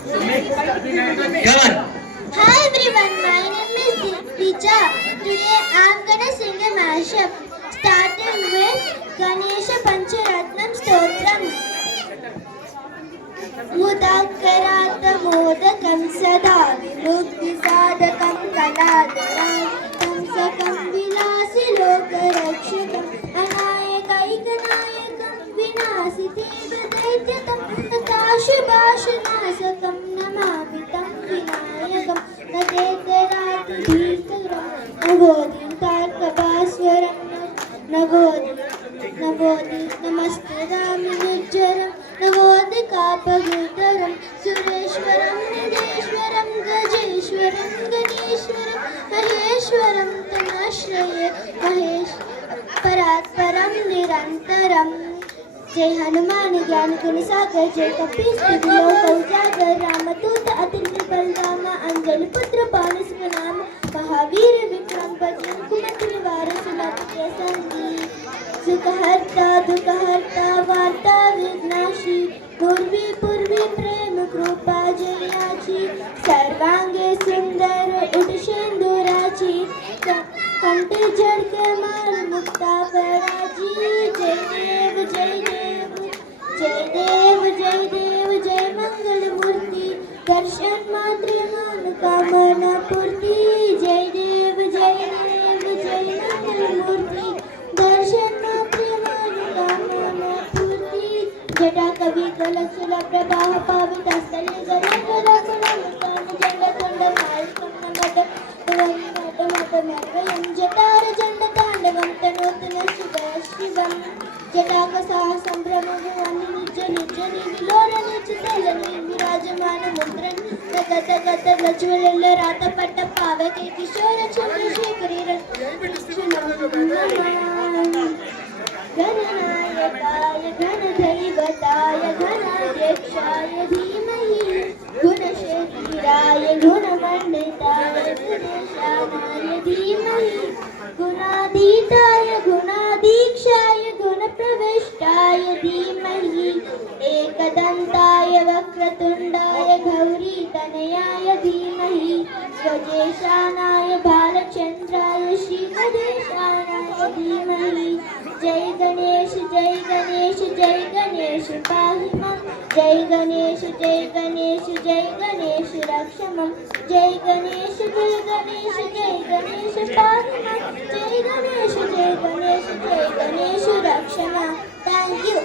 Come on. Hi everyone, my name is Deepicha. Today I am gonna sing a mashup starting with Ganesha Pancharatnam Stotram. Mudakkarata modakam sada vimukti sadakam kaladharam tamsakam vilasi lokarakshakam anayakaikanayakam vinasite vadaityam takashubhashanasakam namami tam vinayakam nadetarati dhitaram nagodintarkabhaswaram nagodi नमस्ते निज्जरं नवोदिकापगुतरं सुरेश्वरं निदेश्वरं गजेश्वरं गणेश्वरं महेश्वरं तमाश्रये महेश परात्परं निरन्तरम् जय हनुमान ज्ञान गुण सागर जय कपीस लोक उजागर रामदूत अतुल्य बलराम अंजनी पुत्र पवन सुत नाम महावीर विक्रम बजरंग कुमति निवार सुमति के संगी सुखहर्ता दुखहर्ता वार्ता विघ्नाशी पूर्वी पूर्वी प्रेम कृपा जयाची सर्वांगे सुंदर उठशेंदुराची कंठी झडके माल मुक्ता पराजी जय देव जय देव जय देव जय देव जय मंगल मूर्ति दर्शन मात्र मनोकामना पूर्ति जय देव जय देव जय मंगल मूर्ति दर्शन मात्र मनोकामना पूर्ति जटा कवि कलशल प्रवाह पावित स्थले गला गला गला मुक्तान जंगतंड मायकम नमद मर्वयं जटार जंड तांडवं तनोतन शिवं जटाकसा संभ्रमं निज निज विलोर निज तेलनि विराजमान मुद्रन गत गत प्रज्वलित रात पट्ट पावके किशोर चंद्रशेखरी गणनायकाय घनदैवताय घनाध्यक्षाय धीमहि गुणशरीराय गुणमण्डिताय गुणशानाय धीमहि गुणाधीताय गुणाधीक्षाय गुणप्रविष्टाय धीमहि एकदन्ताय वक्रतुण्डाय गौरीतनयाय धीमहि गजेशानाय बालचन्द्राय श्रीगणेशानाय धीमहि जय गणेश जय गणेश जय गणेश पाहि मां जय गणेश जय गणेश जय गणेश रक्ष मां जय गणेश जय गणेश जय गणेश पाहि मां जय गणेश जय गणेश जय गणेश रक्ष मां थैंक यू